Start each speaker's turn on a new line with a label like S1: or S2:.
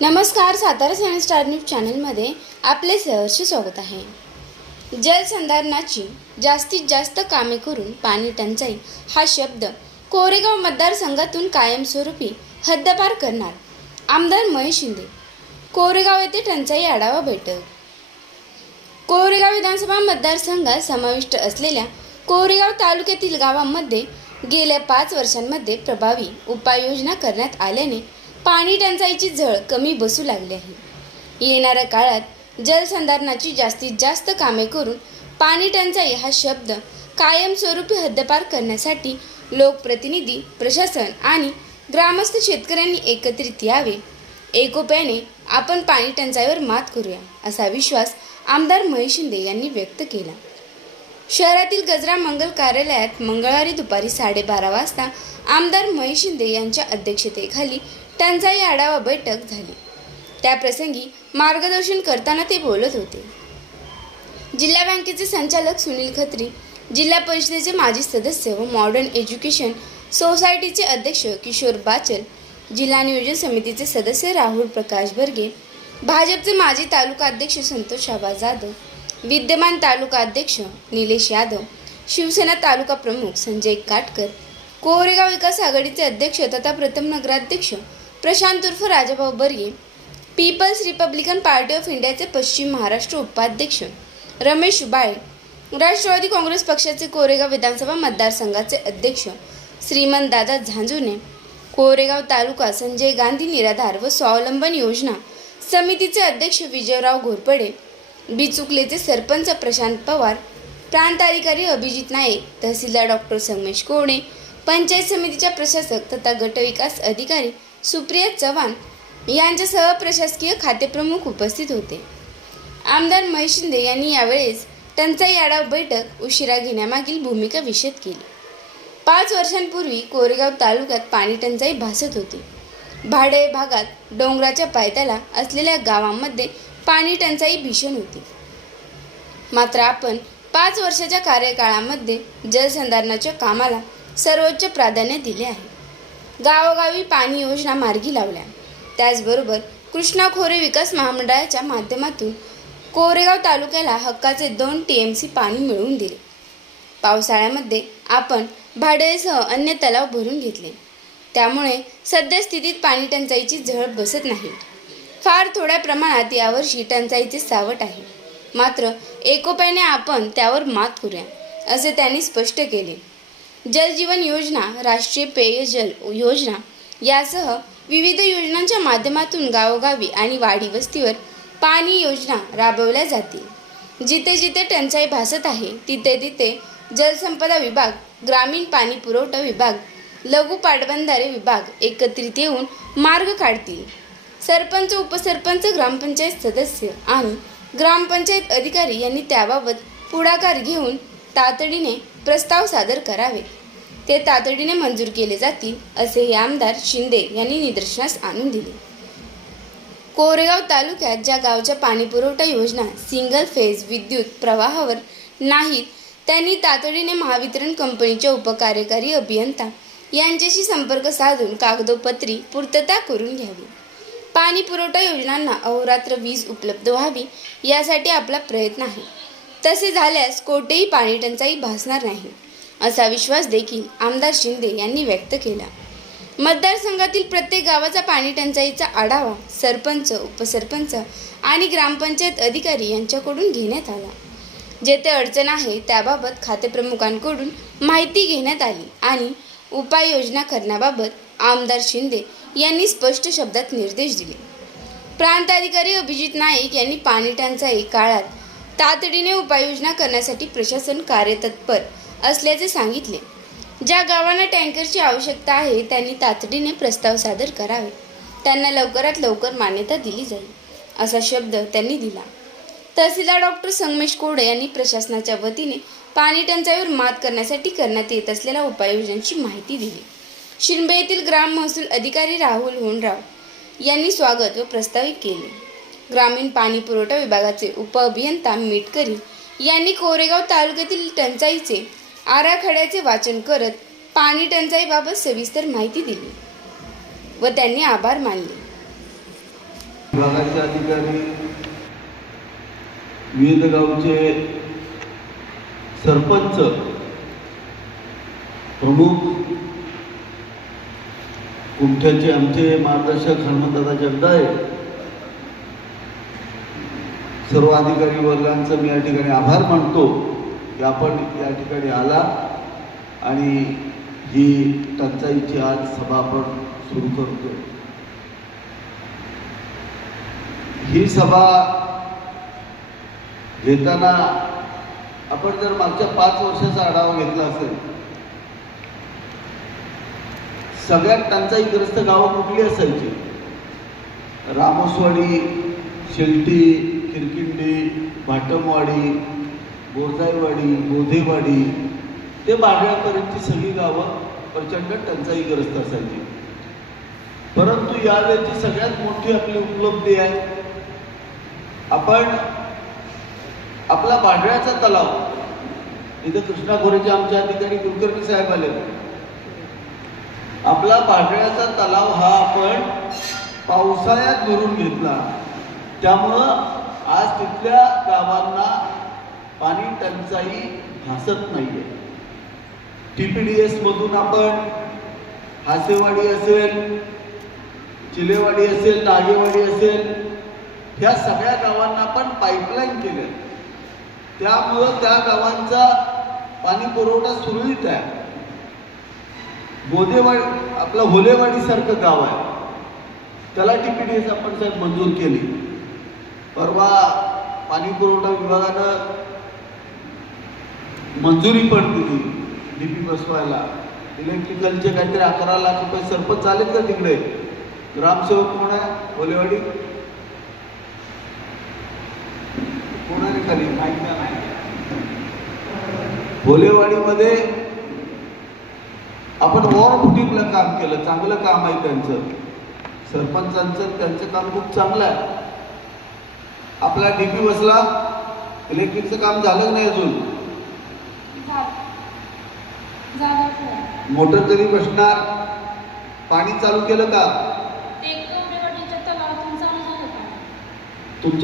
S1: नमस्कार Satara science star news चॅनलमध्ये आपले सहर्ष स्वागत आहे. जलसंधारणाची जास्तीत जास्त कामे करून पाणी टंचाई हा शब्द कोरेगाव मतदारसंघातून कायमस्वरूपी हद्दपार करणार आमदार महेश शिंदे. कोरेगाव येथे टंचाई आढावा बैठक. कोरेगाव विधानसभा मतदारसंघात समाविष्ट असलेल्या कोरेगाव तालुक्यातील गावांमध्ये गेल्या पाच वर्षांमध्ये प्रभावी उपाययोजना करण्यात आल्याने पाणी टंचाईची झळ कमी बसू लागली आहे. येणाऱ्या काळात जलसंधारणाची जास्तीत जास्त कामे करून पाणी टंचाई हा शब्द कायमस्वरूपी हद्दपार करण्यासाठी लोकप्रतिनिधी प्रशासन आणि ग्रामस्थ शेतकऱ्यांनी एकत्रित यावे. एकोप्याने आपण पाणी टंचाईवर मात करूया असा विश्वास आमदार महेश शिंदे यांनी व्यक्त केला. शहरातील गजरा मंगल कार्यालयात मंगळवारी दुपारी साडेबारा वाजता आमदार महेश शिंदे यांच्या अध्यक्षतेखाली टंचाई आढावा बैठक झाली. त्याप्रसंगी मार्गदर्शन करताना ते बोलत होते. जिल्हा बँकेचे संचालक सुनील खत्री जिल्हा परिषदेचे माजी सदस्य व मॉडर्न एज्युकेशन सोसायटीचे अध्यक्ष किशोर बाचल जिल्हा नियोजन समितीचे सदस्य राहुल प्रकाश बर्गे भाजपचे माजी तालुका अध्यक्ष संतोष आबा जाधव विद्यमान तालुका अध्यक्ष निलेश यादव शिवसेना तालुका प्रमुख संजय काटकर कोरेगाव विकास आघाडीचे अध्यक्ष तथा प्रथम नगराध्यक्ष प्रशांत उर्फ Rajabhau Barge peoples republican party of इंडियाचे पश्चिम महाराष्ट्र उपाध्यक्ष रमेश बाळे राष्ट्रवादी काँग्रेस पक्षाचे कोरेगाव विधानसभा मतदारसंघाचे अध्यक्ष श्रीमंत दादा झांजुने कोरेगाव तालुका संजय गांधी निराधार व स्वावलंबन योजना समितीचे अध्यक्ष विजयराव घोरपडे बिचुकलेचे सरपंच प्रशांत पवार प्रांताधिकारी अभिजित नाईक तहसीलदार डॉक्टर संगमेश कोवणे पंचायत समितीच्या प्रशासक तथा गटविकास अधिकारी सुप्रिया चव्हाण यांच्यासह प्रशासकीय खातेप्रमुख उपस्थित होते. आमदार महेश शिंदे यांनी यावेळेस टंचाई आढावा बैठक उशिरा घेण्यामागील भूमिका विषद केली. पाच वर्षांपूर्वी कोरेगाव तालुक्यात पाणी टंचाई भासत होती. भाडे भागात डोंगराच्या पायथ्याला असलेल्या गावांमध्ये पाणी टंचाई भीषण होती. मात्र आपण पाच वर्षाच्या कार्यकाळामध्ये जलसंधारणाच्या कामाला सर्वोच्च प्राधान्य दिले आहे. गावोगावी पाणी योजना मार्गी लावल्या. त्याचबरोबर कृष्णा खोरे विकास महामंडळाच्या माध्यमातून कोरेगाव तालुक्याला हक्काचे दोन टी एम सी पाणी मिळवून दिले. पावसाळ्यामध्ये आपण भाडेसह अन्य तलाव भरून घेतले. त्यामुळे सद्यस्थितीत पाणी टंचाईची झळ बसत नाही. फार थोड्या प्रमाणात यावर्षी टंचाईचे सावट आहे. मात्र एकोप्याने आपण त्यावर मात करूया असे त्यांनी स्पष्ट केले. जलजीवन योजना राष्ट्रीय पेयजल योजना यासह विविध योजनांच्या माध्यमातून गावोगावी आणि वाडी वस्तीवर पाणी योजना राबवल्या जातील. जिथे जिथे टंचाई भासत आहे तिथे तिथे जलसंपदा विभाग ग्रामीण पाणी पुरवठा विभाग लघु पाटबंधारे विभाग एकत्रित येऊन मार्ग काढतील. सरपंच उपसरपंच ग्रामपंचायत सदस्य आणि ग्रामपंचायत अधिकारी यांनी त्याबाबत पुढाकार घेऊन तातडीने प्रस्ताव सादर करावे. ते तातडीने मंजूर केले जातील असेही आमदार शिंदे यांनी निदर्शनास आणून दिले. कोरेगाव तालुक्यात ज्या गावच्या पाणीपुरवठा योजना सिंगल फेज विद्युत प्रवाहावर नाहीत त्यांनी तातडीने महावितरण कंपनीच्या उपकार्यकारी अभियंता यांच्याशी संपर्क साधून कागदोपत्री पूर्तता करून घ्यावी. पाणी पुरवठा योजनांना अहोरात्र वीज उपलब्ध व्हावी यासाठी आपला प्रयत्न आहे. तसे झाल्यास कोठेही पाणी टंचाई भासणार नाही. असा विश्वास देखील आमदार शिंदे यांनी व्यक्त केला. मतदारसंघातील प्रत्येक गावाचा पाणी टंचाईचा आढावा सरपंच उपसरपंच आणि ग्रामपंचायत अधिकारी यांच्याकडून घेण्यात आला. जेथे अडचण आहे त्याबाबत खातेप्रमुखांकडून माहिती घेण्यात आली आणि उपाययोजना करण्याबाबत आमदार शिंदे यांनी स्पष्ट शब्दात निर्देश दिले. प्रांताधिकारी अभिजित नाईक यांनी पाणी टंचाई काळात तातडीने उपाययोजना करण्यासाठी प्रशासन कार्यतत्पर असल्याचे सांगितले. ज्या गावांना टँकरची आवश्यकता आहे त्यांनी तातडीने प्रस्ताव सादर करावे. त्यांना लवकरात लवकर मान्यता दिली जाईल असा शब्द त्यांनी दिला. तहसीलदार डॉक्टर संगमेश कोडे यांनी प्रशासनाच्या वतीने पाणी टंचाईवर मात करण्यासाठी करण्यात येत असलेल्या उपाययोजनांची माहिती दिली. शिंबे येथील ग्राम महसूल अधिकारी राहुल होनराव यांनी स्वागत व प्रस्तावित केले. ग्रामीण पाणी पुरवठा विभागाचे उपअभियंता मिटकरी यांनी कोरेगाव तालुक्यातील टंचाईचे आराखड्याचे वाचन करत पाणी टंचाईबाबत सविस्तर माहिती दिली व त्यांनी आभार मानले.
S2: विभागाचे अधिकारी विविध गावचे सरपंच प्रमुख कुमठ्याचे आमचे मार्गदर्शक हनुमंतदादा जगदाळे सर्व अधिकारी वर्गांचं मी या ठिकाणी आभार मानतो. आपण या ठिकाणी आला आणि ही टंचाईची आज सभा आपण सुरू करतो ही सभा घेताना आपण जर मागच्या पाच वर्षाचा आढावा घेतला असेल सगळ्यात टंचाईग्रस्त गावं कुठली असायची? रामोसवाडी शेलटी किरकिंडी भाटमवाडी गोरजाईवाडी गोधेवाडी ते बागळ्यापर्यंतची सगळी गावं प्रचंड टंचाईग्रस्त असायची. परंतु यावेळेची सगळ्यात मोठी आपली उपलब्धी आहे आपण आपला बांढऱ्याचा तलाव इथं कृष्णा खोरेचे आमच्या अधिकारी कुलकर्णी साहेब आले. आपला बांढऱ्याचा तलाव हा आपण पावसाळ्यात भरून घेतला. त्यामुळं आज तिथल्या गावांना पाणी टंचाई भासत नाहीये. टीपीडीएस मधून आपण हासेवाडी असेल चिलेवाडी असेल नागेवाडी असेल ह्या सगळ्या गावांना आपण पाईपलाईन केलं त्यामुळं त्या गावांचा पाणी पुरवठा सुरळीत आहे. बोदेवाडी आपलं होलेवाडी सारखं गाव आहे. त्याला टीपीडीएस आपण साहेब मंजूर केली. परवा पाणी पुरवठा विभागानं मंजुरी पण दिली. डीपी बसवायला. इलेक्ट्रिकलचे काहीतरी अकरा लाख रुपये सरपंच आलेत का तिकडे? ग्रामसेवक कोण आहे? कोलेवाडी? कोण आहे माहीत नाही. होलेवाडीमध्ये आपण वॉर फुटिंगला काम केलं. चांगलं काम आहे त्यांचं. सरपंचांचं त्यांचं काम खूप चांगलं आहे. आपला डीपी बसला. इलेक्ट्रिकचं काम झालं नाही अजून? मोटर कधी बसणार पाणी चालू केलं
S3: का?
S2: तुमच्या